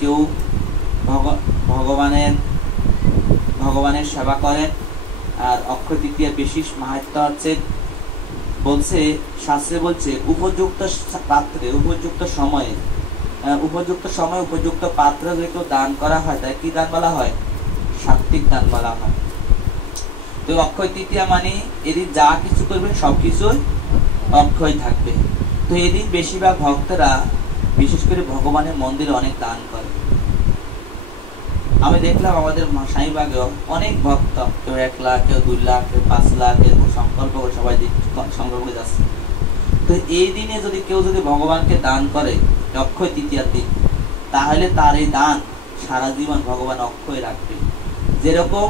কেউ ভগবানের সেবা করেন। আর অক্ষয় তৃতীয়ার বিশেষ মাহাত্ম্য হচ্ছে, বলছে শাস্ত্রে বলছে উপযুক্ত পাত্রে উপযুক্ত সময়ে উপযুক্ত পাত্রে যদি কেউ দান করা হয় তাই কি দান বলা হয়? সাত্বিক দান বলা হয়। তো অক্ষয় তৃতীয়া মানে এদিন যা কিছু করবেন সবকিছুই অক্ষয় থাকবে। তো এদিন বেশিরভাগ ভক্তরা বিশেষ করে ভগবানের মন্দিরে অনেক দান করে। আমি দেখলাম আমাদের স্বামীবাগে অনেক ভক্ত, কেউ 1 লাখ, কেউ 2 লাখ, কেউ 5 লাখ, এরকম সংকল্প করে সবাই সংকল্প করে যাচ্ছে। তো এই দিনে যদি কেউ যদি ভগবানকে দান করে অক্ষয় তৃতীয়ার দিন, তাহলে তার এই দান সারা জীবন ভগবান অক্ষয় রাখবে। যেরকম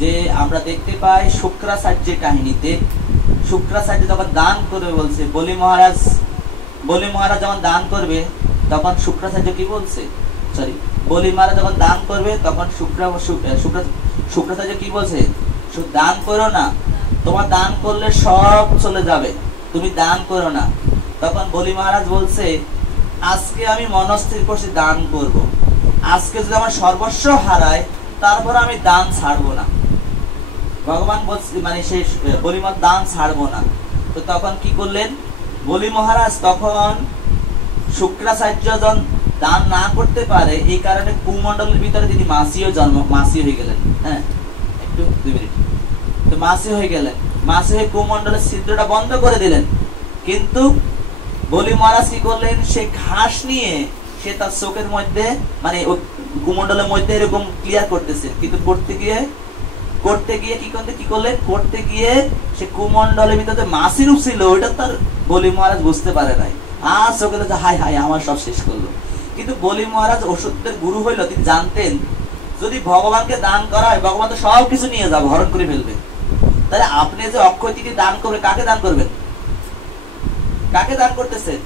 যে আমরা দেখতে পাই শুক্রাচার্যের কাহিনীতে, শুক্রাচার্য যখন দান করবে বলছে, বলি মহারাজ যখন দান করবে তখন শুক্রাচার্য কি বলছে, বলি মহারাজ যখন দান করবে তখন শুক্রাচার্য কি বলছে, দান করো না, তোমার দান করলে সব চলে যাবে, তুমি দান করো না। তখন বলি মহারাজ বলছে, আজকে আমি মনস্থির করছি দান করব, আজকে যদি আমার সর্বস্ব হারায় তারপর আমি দান ছাড়বো না। ভগবান বলছে মানে সেই বলি মহারাজ দান ছাড়বো না। তো তখন কি করলেন বলি মহারাজ, তখন শুক্রাচার্য যখন দান না করতে পারে এই কারণে কুমণ্ডলের ভিতরে তিনি মাসি হয়ে গেলেন। হ্যাঁ, একটু 2 মিনিট। তো মাসি হয়ে গেলেন, মাসি হয়ে কুমণ্ডলের ছিদ্রটা বন্ধ করে দিলেন। কিন্তু বলি মহারাজ কি করলেন, সে ঘাস নিয়ে সে তার চোখের মধ্যে মানে কুমণ্ডলের মধ্যে এরকম ক্লিয়ার করতেছে, কিন্তু করতে গিয়ে সে কুমণ্ডলের ভিতরে মাসি রূপ ছিল, ওইটা তার বলি মহারাজ বুঝতে পারে নাই। আর চোখে হাই হাই আমার সব শেষ করলো। কিন্তু বলি মহারাজ ওষুধের গুরু হইল, তিনি জানতেন যদি ভগবানকে দান করা হয় ভগবান তো সবকিছু নিয়ে যাবে, হরণ করে ফেলবে। তাহলে আপনি যে অক্ষয় তৃতীয়া দান করবেন, কাকে দান করবেন? কাকে দান করতেছেন?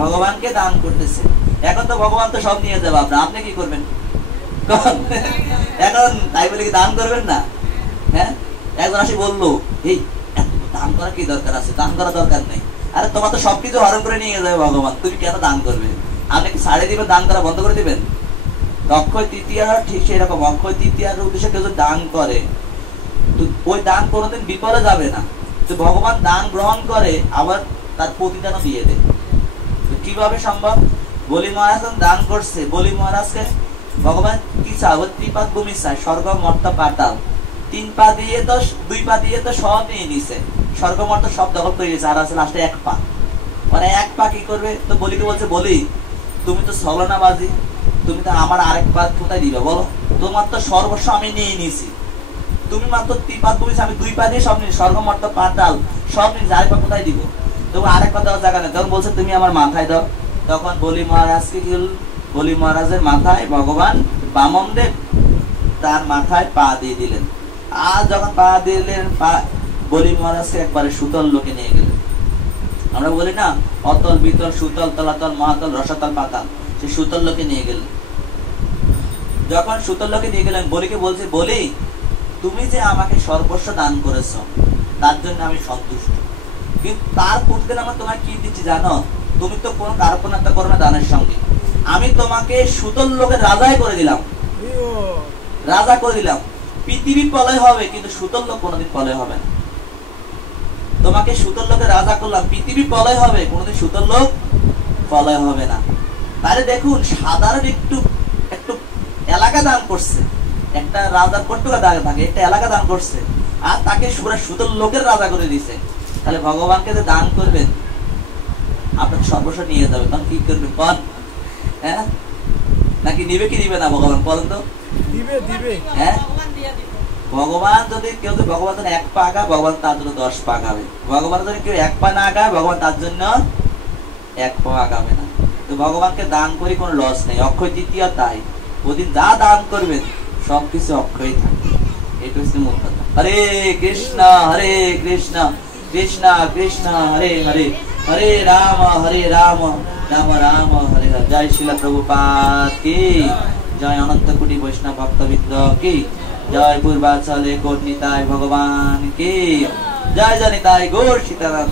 ভগবানকে দান করতেছেন। এখন তো ভগবান তো সব নিয়ে যাবে, আপনি কি করবেন? এখন তাই বলে কি দান করবেন না? হ্যাঁ, একজন আসি বললো, এই দান করা কি দরকার আছে? দান করা দরকার নেই। আরে তোমার তো সবকিছু হরণ করে নিয়ে যাবে ভগবান, তুমি কেন দান করবে? আপনি কি ছাড়ে দিবেন, দান করা বন্ধ করে দিবেন? অক্ষয় তৃতীয়া ঠিক সেই রকম, অক্ষয় তৃতীয়ার উদ্দেশ্যে কেউ যদি দান করে ওই দান কোনোদিন বিফলে যাবে না। তো ভগবান দান গ্রহণ করে আবার তার প্রতিদানও দিয়ে দেয়। কিভাবে সম্ভব? বলি মহারাজ দান করছে, বলি মহারাজকে ভগবান কি চায়? 3 পাদ ভূমি চায়, স্বর্গ মর্ত পাতাল। 2 পা দিয়ে তো সব নিয়ে নিছে, স্বর্গ মর্ত সব দখল করে নিয়েছে, আর আছে লাস্টে 1 পা। মানে 1 পা কি করবে? তো বলিকে বলছে, বলি তুমি তো ছলনাবাজি, তুমি তো আমার আরেক পা কোথায় দিবে বলো? তোমার তো সর্বস্ব আমি নিয়ে নিয়েছি, তুমি মাত্র 3 পাদ ভূমি, আমি 2 পা দিয়ে সব নিয়ে, স্বর্গ মর্ত পাতাল সব নিয়ে, আরেক পা কোথায় দিব? তবু আরেক পা দেওয়ার জায়গা নেই। তখন বলছে তুমি আমার মাথায় দাও। তখন বলি মহারাজকে কি হল, বলি মহারাজের মাথায় ভগবান বামনদেব তার মাথায় পা দিয়ে দিলেন। আর যখন পা দিলেন, বলি মহারাজকে একবারে সুতল লোকে নিয়ে গেলেন। আমরা বলি না অতল বিতল সুতল তলাতল মহাতল রসাতল পাতাল, সে সুতল লোকে নিয়ে গেলেন। যখন সুতল লোকে নিয়ে গেলেন, বলিকে বলছে, বলি তুমি যে আমাকে সর্বস্ব দান করেছো তার জন্য আমি সন্তুষ্ট, কিন্তু তার প্রতিদিন আমরা তোমায় কি দিচ্ছি জানো? তুমি তো কোনো কার্পণ্যতা করো না দানের সঙ্গে, আমি তোমাকে সুতল লোকের রাজাই করে দিলাম, রাজা করে দিলাম। পৃথিবী প্রলয় হবে কিন্তু সুতল লোক কোনোদিন প্রলয় হবে না। তোমাকে সুতল লোকের রাজা করলাম, পৃথিবী প্রলয় হবে, কোনোদিন সুতল লোক প্রলয় হবে না। তাহলে দেখুন, সাধারণ একটু এলাকা দান করছে, একটা রাজার কটুকা দাঁড়ে থাকে, একটা এলাকা দান করছে, আর তাকে সুতল লোকের রাজা করে দিছে। তাহলে ভগবানকে যে দান করবেন, আপনার সর্বস্ব নিয়ে যাবে, তখন কি করবেন বল? হ্যাঁ, নাকি নিবে কি দিবে না ভগবান বলেন তো? হ্যাঁ, ভগবান যদি কেউ ভগবান 1 পা আগায়, ভগবান তার জন্য 10 পা আগাবে। ভগবান যদি কেউ 1 পা না আগায়, ভগবান তার জন্য 1 পা আগাবে না। তো ভগবানকে দান করি কোনো লস নেই। অক্ষয় তৃতীয়া তাই, ওদিন যা দান করবেন সবকিছু অক্ষয় থাকবে। এটা হচ্ছে মূল কথা। হরে কৃষ্ণ কৃষ্ণ কৃষ্ণ হরে হরে, হরে রাম রাম রাম হরে হরে। জয় শ্রীলা প্রভুপাদ কি জয়, অনন্ত কোটি বৈষ্ণব ভক্তবৃন্দ কি জয়, পূর্বাচলে কোট নিতাই ভগবান কি জয়, জয় নিতাই গৌর সীতারাম।